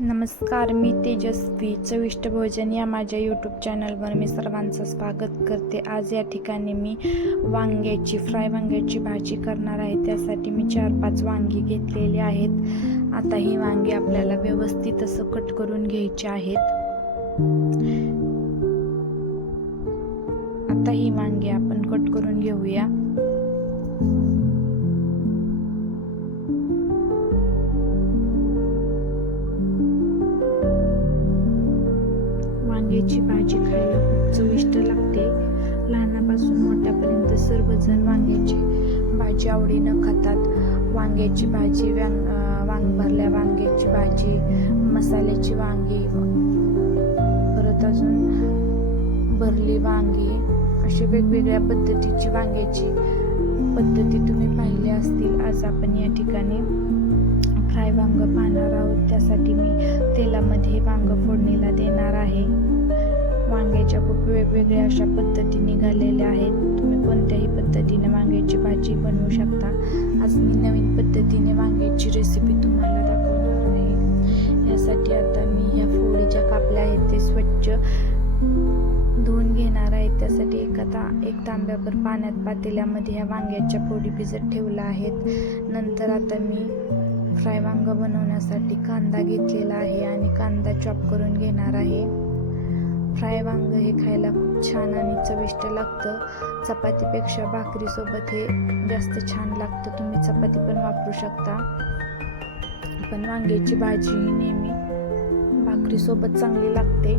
नमस्कार मी तेजस्वी. चविष्ट भोजन या माझ्या यूट्यूब चॅनलवर मी सर्वांचं स्वागत करते. आज या ठिकाणी मी वांग्याची फ्राय वांग्याची भाजी करणार आहे. त्यासाठी मी चार पाच वांगी घेतलेली आहेत. आता ही वांगी आपल्याला व्यवस्थित असं कट करून घ्यायची आहेत. आता ही वांगी आपण कट करून घेऊया. वांग्याची भाजी खायला खूप चविष्ट लागते. लहानापासून मोठ्यापर्यंत सर्वजण वांग्याची भाजी आवडीनं खातात. वांग्याची भाजी वांग वांग भरल्या वांग्याची भाजी मसाल्याची वांगी परत अजून भरली वांगी अशी वेगवेगळ्या पद्धतीची वांग्याची पद्धती तुम्ही पाहिल्या असतील. आज आपण या ठिकाणी फ्राय वांग पाहणार आहोत. त्यासाठी मी तेलामध्ये वांग फोडणीला देणार आहे. वांग्याच्या खूप वेगवेगळ्या अशा पद्धती निघालेल्या आहेत. तुम्ही कोणत्याही पद्धतीने वांग्याची भाजी बनवू शकता. आज मी नवीन पद्धतीने वांग्याची रेसिपी तुम्हाला दाखवणार आहे. यासाठी आता मी ह्या फोडी ज्या कापल्या आहेत ते स्वच्छ धुवून घेणार आहे. त्यासाठी एका ता एक तांब्याभर पाण्यात पातेल्यामध्ये ह्या वांग्याच्या फोडी भिजत ठेवल्या आहेत. नंतर आता मी फ्राय वांग बनवण्यासाठी कांदा घेतलेला आहे आणि कांदा चॉप करून घेणार आहे. फ्राय वांग हे खायला खूप छान आणि चविष्ट लागतं. चपातीपेक्षा भाकरीसोबत हे जास्त छान लागतं. तुम्ही चपाती पण वापरू शकता. पण वांग्याची भाजी ही नेहमी भाकरीसोबत चांगली लागते.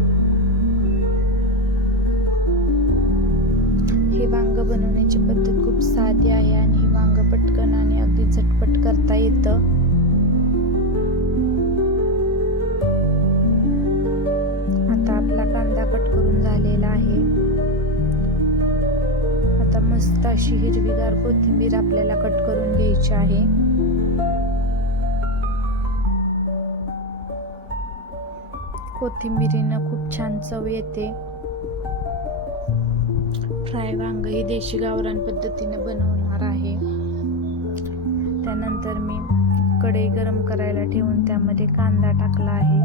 हे वांग बनवण्याची पद्धत खूप साधी आहे आणि हे वांग पटकन आणि अगदी झटपट करता येतं. मस्त अशी हिरवीगार कोथिंबीर आपल्याला कट करून घ्यायची आहे. कोथिंबीरीनं खूप छान चव येते. फ्राय वांग ही देशी गावरान पद्धतीने बनवणार आहे. त्यानंतर मी कढई गरम करायला ठेवून त्यामध्ये कांदा टाकला आहे.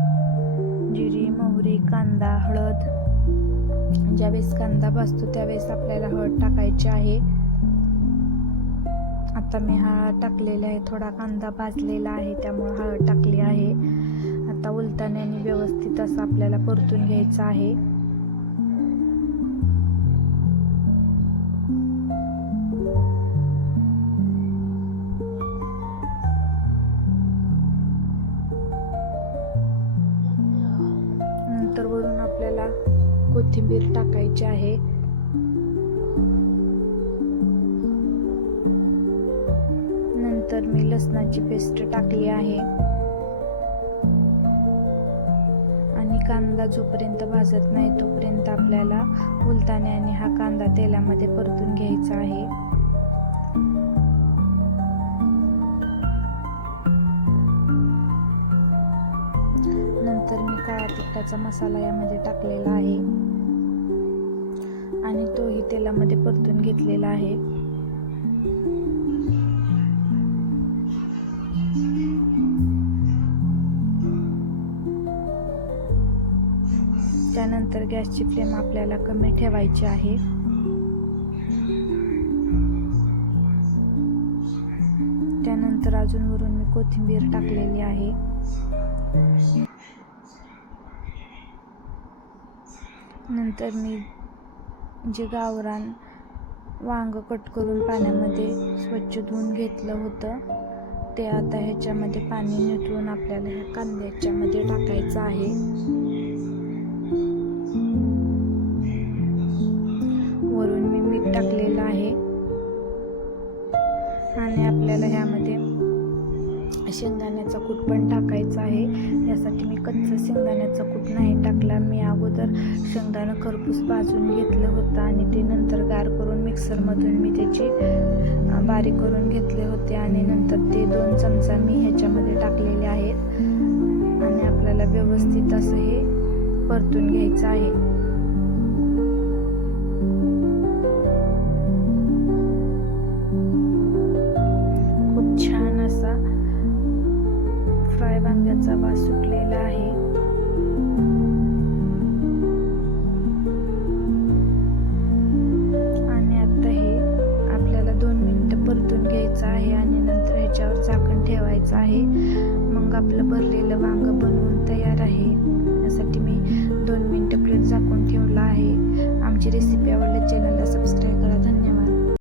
जिरी मोहरी कांदा हळद ज्यावेळेस कांदा भाजतो त्यावेळेस आपल्याला हळद टाकायची आहे. आता मी हा टाकलेला आहे थोडा कांदा भाजलेला आहे त्यामुळे हळद टाकली आहे. आता उलताण्याने व्यवस्थित असं आपल्याला परतून घ्यायचं आहे. नंतर वरून आपल्याला कोथिंबीर टाकायची आहे. नंतर मी लसणाची पेस्ट टाकली आहे. आणि कांदा जोपर्यंत भाजत नाही तोपर्यंत आपल्याला उलताण्याने हा कांदा तेलामध्ये परतून घ्यायचा आहे. त्याचा मसाला यामध्ये टाकलेला आहे. आणि तोही तेलामध्ये परतून घेतलेला आहे. त्यानंतर गॅसची फ्लेम आपल्याला कमी ठेवायची आहे. त्यानंतर अजून वरून मी कोथिंबीर टाकलेली आहे. नंतर मी जे गावरान वांग कट करून पाण्यामध्ये स्वच्छ धुवून घेतलं होतं ते आता ह्याच्यामध्ये पाणी निथळून आपल्याला ह्या कांद्याच्यामध्ये टाकायचं आहे. वरून मी मीठ टाकलेलं आहे. आणि आपल्याला ह्यामध्ये शेंगदाण्याचा कूट पण टाकायचा आहे. यासाठी मी कच्चा शेंगदाण्याचा कूट नाही टाकला. मी अगोदर शेंगदाणं खरपूस भाजून घेतलं होतं आणि ते नंतर गार करून मिक्सरमधून मी त्याची बारीक करून घेतले होते आणि नंतर ते दोन चमचा मी ह्याच्यामध्ये टाकलेले आहेत. आणि आपल्याला व्यवस्थित असं हे परतून घ्यायचं आहे. आपलं भरलेलं वांग बनवून तयार आहे. यासाठी मी दोन मिनटं प्लेट झाकून ठेवला आहे. आमची रेसिपी आवड